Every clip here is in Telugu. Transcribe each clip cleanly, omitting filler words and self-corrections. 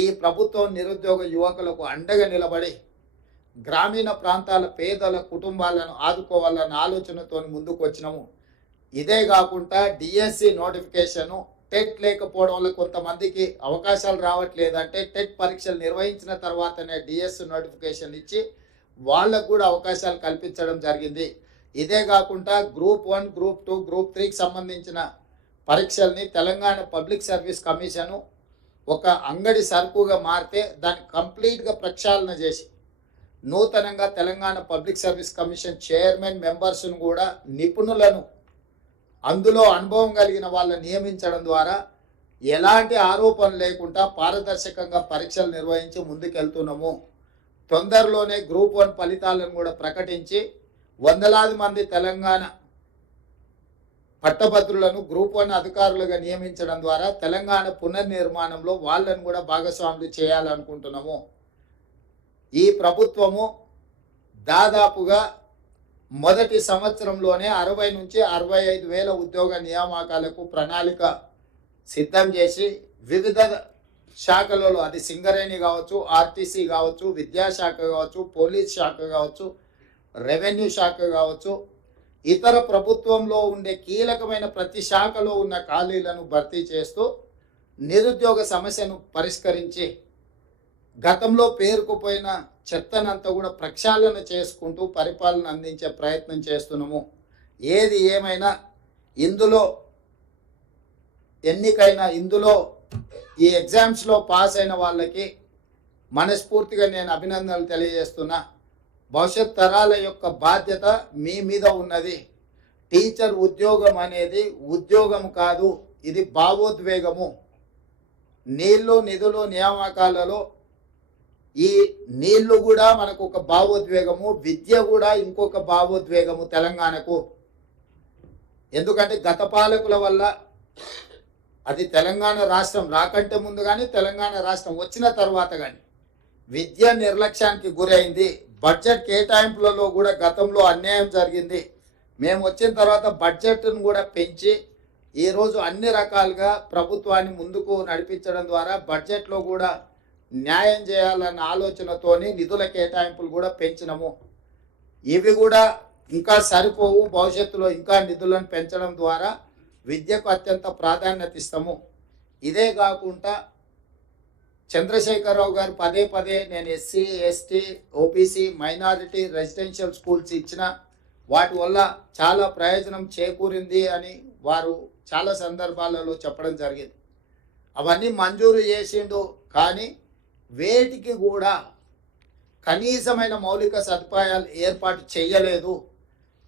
ఈ ప్రభుత్వం నిరుద్యోగ యువకులకు అండగా నిలబడి గ్రామీణ ప్రాంతాల పేదల కుటుంబాలను ఆదుకోవాలన్న ఆలోచనతో ముందుకు వచ్చినాము. ఇదే కాకుండా డిఎస్సి నోటిఫికేషను టెట్ లేకపోవడం వల్ల కొంతమందికి అవకాశాలు రావట్లేదంటే టెట్ పరీక్షలు నిర్వహించిన తర్వాతనే డిఎస్సి నోటిఫికేషన్ ఇచ్చి వాళ్ళకు కూడా అవకాశాలు కల్పించడం జరిగింది. ఇదే కాకుండా గ్రూప్ 1, గ్రూప్ 2, గ్రూప్ 3కి సంబంధించిన పరీక్షల్ని తెలంగాణ పబ్లిక్ సర్వీస్ కమిషను ఒక అంగడి సరుకుగా మారితే దాన్ని కంప్లీట్గా ప్రక్షాళన చేసి నూతనంగా Telangana public service commission chairman మెంబర్స్ను కూడా నిపుణులను అందులో అనుభవం కలిగిన వాళ్ళని నియమించడం ద్వారా ఎలాంటి ఆరోపణలు లేకుండా పారదర్శకంగా పరీక్షలు నిర్వహించి ముందుకెళ్తున్నాము. తొందరలోనే గ్రూప్ 1 ఫలితాలను కూడా ప్రకటించి వందలాది మంది తెలంగాణ పట్టభద్రులను గ్రూప్ 1 అధికారులుగా నియమించడం ద్వారా తెలంగాణ పునర్నిర్మాణంలో వాళ్ళను కూడా భాగస్వాములు చేయాలనుకుంటున్నాము. ఈ ప్రభుత్వము దాదాపుగా మొదటి సంవత్సరంలోనే 60 నుంచి 65 వేల ఉద్యోగ నియామకాలకు ప్రణాళిక సిద్ధం చేసి వివిధ శాఖలలో, అది సింగరేణి కావచ్చు, ఆర్టీసీ కావచ్చు, విద్యాశాఖ కావచ్చు, పోలీస్ శాఖ కావచ్చు, రెవెన్యూ శాఖ కావచ్చు, ఇతర ప్రభుత్వంలో ఉండే కీలకమైన ప్రతి శాఖలో ఉన్న ఖాళీలను భర్తీ చేస్తూ నిరుద్యోగ సమస్యను పరిష్కరించి గతంలో పేరుకుపోయిన చెత్తనంతా కూడా ప్రక్షాళన చేసుకుంటూ పరిపాలన అందించే ప్రయత్నం చేస్తున్నాము. ఏది ఏమైనా ఇందులో ఈ ఎగ్జామ్స్లో పాస్ అయిన వాళ్ళకి మనస్ఫూర్తిగా నేను అభినందనలు తెలియజేస్తున్నా. భవిష్యత్ తరాల యొక్క బాధ్యత మీ మీద ఉన్నది. టీచర్ ఉద్యోగం అనేది ఉద్యోగం కాదు, ఇది భావోద్వేగము. నీళ్లు నిధులు నియామకాలలో ఈ నీళ్లు కూడా మనకు ఒక భావోద్వేగము, విద్య కూడా ఇంకొక భావోద్వేగము తెలంగాణకు. ఎందుకంటే గత పాలకుల వల్ల, అది తెలంగాణ రాష్ట్రం రాకంటే ముందు కానీ తెలంగాణ రాష్ట్రం వచ్చిన తర్వాత కానీ విద్య నిర్లక్ష్యానికి గురైంది. బడ్జెట్ కేటాయింపులలో కూడా గతంలో అన్యాయం జరిగింది. మేము వచ్చిన తర్వాత బడ్జెట్ను కూడా పెంచి ఈరోజు అన్ని రకాలుగా ప్రభుత్వాన్ని ముందుకు నడిపించడం ద్వారా బడ్జెట్లో కూడా న్యాయం చేయాలన్న ఆలోచనతోని నిధుల కేటాయింపులు కూడా పెంచినము. ఇవి కూడా ఇంకా సరిపోవు, భవిష్యత్తులో ఇంకా నిధులను పెంచడం ద్వారా విద్యకు అత్యంత ప్రాధాన్యత ఇస్తాము. ఇదే కాకుండా చంద్రశేఖరరావు గారు పదే పదే నేను SC, ST, OBC, minority residential schools ఇచ్చిన వాటి వల్ల చాలా ప్రయోజనం చేకూరింది అని వారు చాలా సందర్భాలలో చెప్పడం జరిగింది. అవన్నీ మంజూరు చేసిండు, కానీ వేటికి కూడా కనీసమైన మౌలిక సదుపాయాలు ఏర్పాటు చేయలేదు.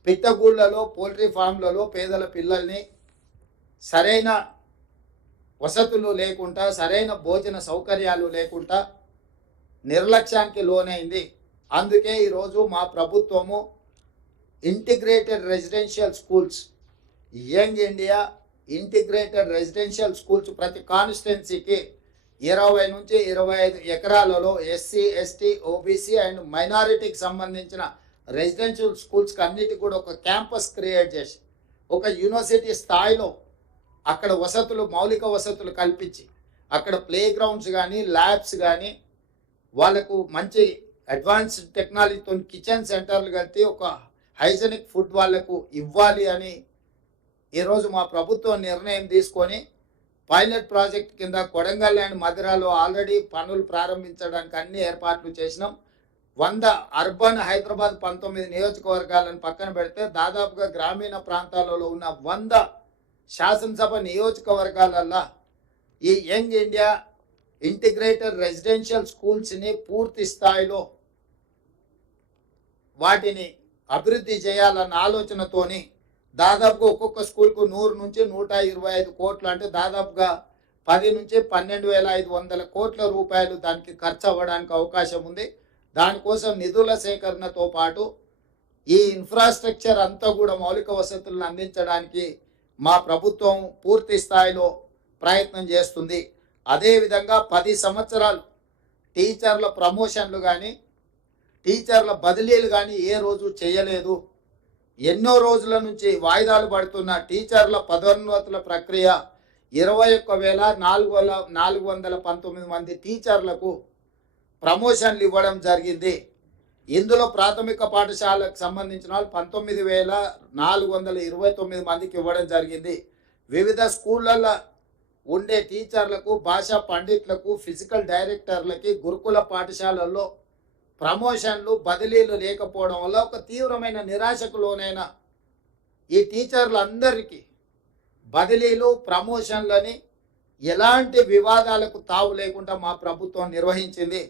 పిట్టగూళ్ళలో, పోల్ట్రీ ఫామ్లలో పేదల పిల్లల్ని సరైన వసతులు లేకుండా, సరైన భోజన సౌకర్యాలు లేకుండా నిర్లక్ష్యానికి లోనైంది. అందుకే ఈరోజు మా ప్రభుత్వము integrated residential schools, young India integrated residential schools ప్రతి కాన్స్టిట్యున్సీకి 20 నుంచి 25 ఎకరాలలో ఎస్సీ, ఎస్టీ, ఓబీసీ అండ్ మైనారిటీకి సంబంధించిన రెసిడెన్షియల్ స్కూల్స్కి అన్నిటికీ కూడా ఒక క్యాంపస్ క్రియేట్ చేసి ఒక యూనివర్సిటీ స్థాయిలో అక్కడ వసతులు, మౌలిక వసతులు కల్పించి అక్కడ ప్లే గ్రౌండ్స్ కానీ, ల్యాబ్స్ కానీ, వాళ్ళకు మంచి అడ్వాన్స్డ్ టెక్నాలజీతో కిచెన్ సెంటర్లు కట్టి ఒక హైజెనిక్ ఫుడ్ వాళ్ళకు ఇవ్వాలి అని ఈరోజు మా ప్రభుత్వం నిర్ణయం తీసుకొని పైలట్ ప్రాజెక్ట్ కింద కొడంగల్ అండ్ మధిరాలో ఆల్రెడీ పనులు ప్రారంభించడానికి అన్ని ఏర్పాట్లు చేసినాం. 100 అర్బన్ హైదరాబాద్ 19 నియోజకవర్గాలను పక్కన పెడితే దాదాపుగా గ్రామీణ ప్రాంతాలలో ఉన్న 100 శాసనసభ నియోజకవర్గాలల్లో ఈ యంగ్ ఇండియా ఇంటిగ్రేటెడ్ రెసిడెన్షియల్ స్కూల్స్ని పూర్తి స్థాయిలో వాటిని అభివృద్ధి చేయాలన్న ఆలోచనతోని దాదాపుగా ఒక్కొక్క స్కూల్కు 100 నుంచి 125 కోట్లు, అంటే దాదాపుగా 10 నుంచి 12,500 కోట్ల రూపాయలు దానికి ఖర్చు అవ్వడానికి అవకాశం ఉంది. దానికోసం నిధుల సేకరణతో పాటు ఈ ఇన్ఫ్రాస్ట్రక్చర్ అంతా కూడా మౌలిక వసతులను అందించడానికి మా ప్రభుత్వం పూర్తి స్థాయిలో ప్రయత్నం చేస్తుంది. అదేవిధంగా 10 సంవత్సరాలు టీచర్ల ప్రమోషన్లు కానీ, టీచర్ల బదిలీలు కానీ ఏ రోజు చేయలేదు. ఎన్నో రోజుల నుంచి వాయిదాలు పడుతున్న టీచర్ల పదోన్నతుల ప్రక్రియ 21,419 మంది టీచర్లకు ప్రమోషన్లు ఇవ్వడం జరిగింది. ఇందులో ప్రాథమిక పాఠశాలకు సంబంధించిన వాళ్ళు 19,429 మందికి ఇవ్వడం జరిగింది. వివిధ స్కూళ్ళల్లో ఉండే టీచర్లకు, భాషా పండిట్లకు, ఫిజికల్ డైరెక్టర్లకి గురుకుల పాఠశాలల్లో ప్రమోషన్లు, బదిలీలు లేకపోవడం వల్ల ఒక తీవ్రమైన నిరాశకు లోనైన ఈ టీచర్లందరికీ బదిలీలు, ప్రమోషన్లని ఎలాంటి వివాదాలకు తావు లేకుండా మా ప్రభుత్వం నిర్వహించింది.